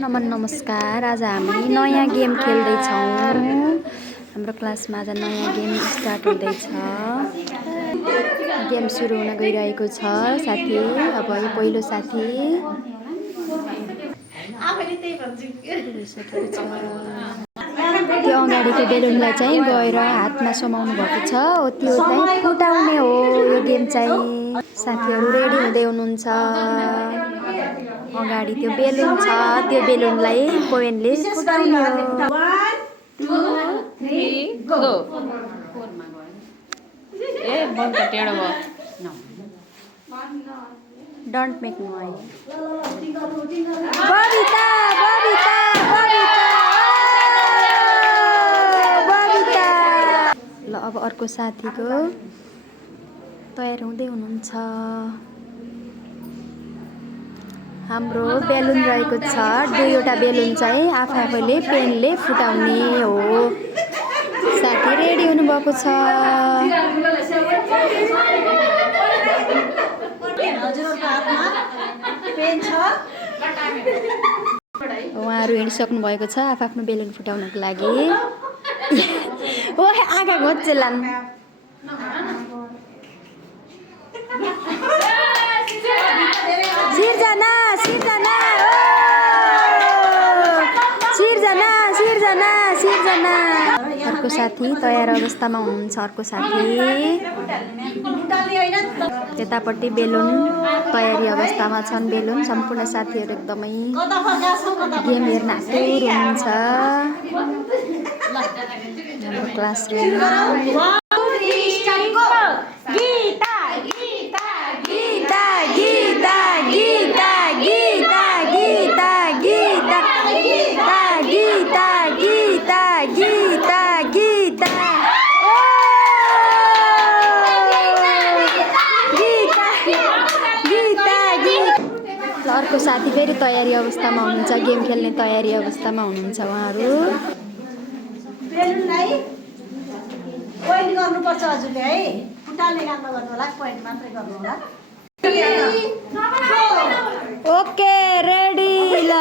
नमन नमस्कार। आज हामी नयाँ गेम खेल्दैछौँ। हाम्रो क्लासमा आज नयाँ गेम स्टार्ट हुँदैछ। गेम सुरु हुन गइरहेको छ। साथी अब यो पहिलो साथी त्यो अगाडिको बेलुनलाई चाहिँ गएर हातमा समाउनु भएको छ। त्यो चाहिँ फुटाउने हो यो गेम चाहिँ। साथीहरू रेडी हुँदै हुनुहुन्छ। अगाडि त्यो बेलुन छ, त्यो बेलुनलाई कोइनले फुटाउने हो। 1 2 3 गो। ए बल त टेढो भयो। Don't make noise. Babita Babita Babita. ल अब अर्को साथीको तयार हुँदै हुनुहुन्छ। हाम्रो बेलुन रहेको छ। दुईवटा बेलुन चाहिँ आफैले पेनले फुटाउने हो। साथी रेडी हुनुभएको छ। उहाँहरू हिँडिसक्नु भएको छ आफ्नो बेलुन फुटाउनको लागि। ओहे आँखा घोचेलान्। सिर्जना सिर्जना सिर्जना सिर्जना सिर्जना। अर्को साथी तयार अवस्थामा हुनुहुन्छ। अर्को साथी त्यतापट्टि बेलुन तयारी अवस्थामा छन्। बेलुन सम्पूर्ण साथीहरू एकदमै गेम हेर्न आतुर हुनुहुन्छ। हाम्रो क्लासरुम अर्को साथी फेरि तयारी अवस्थामा हुनुहुन्छ। गेम खेल्ने तयारी अवस्थामा हुनुहुन्छ उहाँहरू। बेलुनलाई पोइन्ट गर्नुपर्छ हजुरले है। फुटाल्ने काम नगर्नु होला, पोइन्ट मात्रै गर्नु होला। Okay ready. ल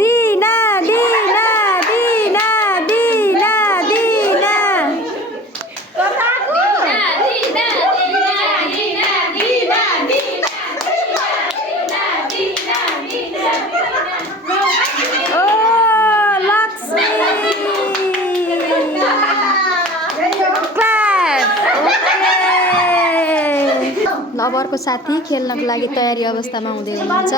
दिना दिना दिना दिना दिना अब अर्को साथी खेल्नको लागि तयारी अवस्थामा हुँदै हुनुहुन्छ।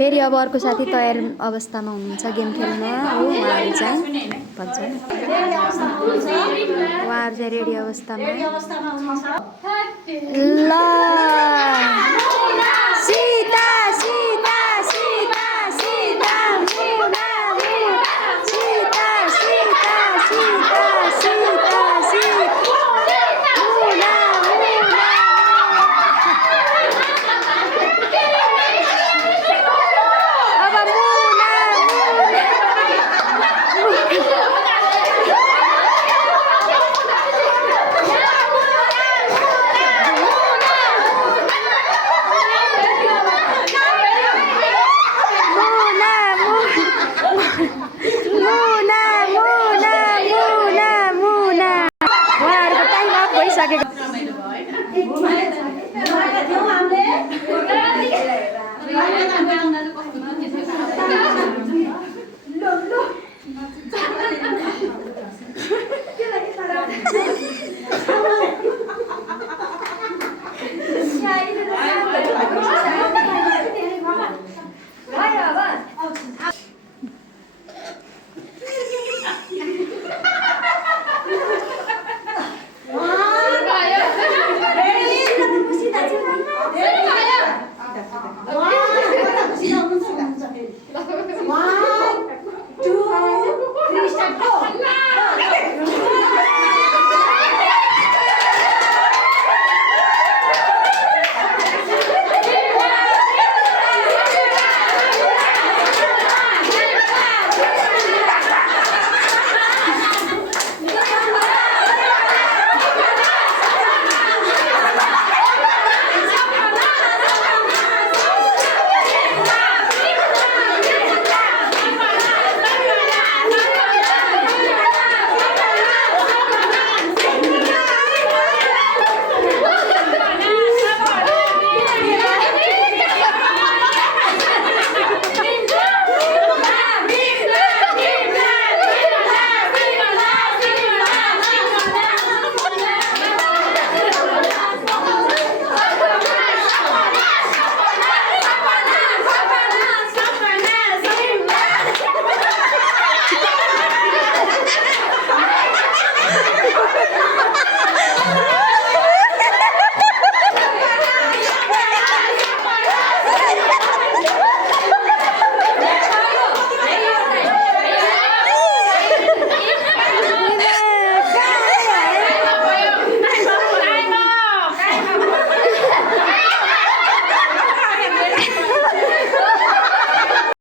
फेरि अब अर्को साथी तयार अवस्थामा हुनुहुन्छ गेम खेल्न हो। उहाँहरू चाहिँ भन्छ उहाँहरू चाहिँ रेडी अवस्थामा। ल सीता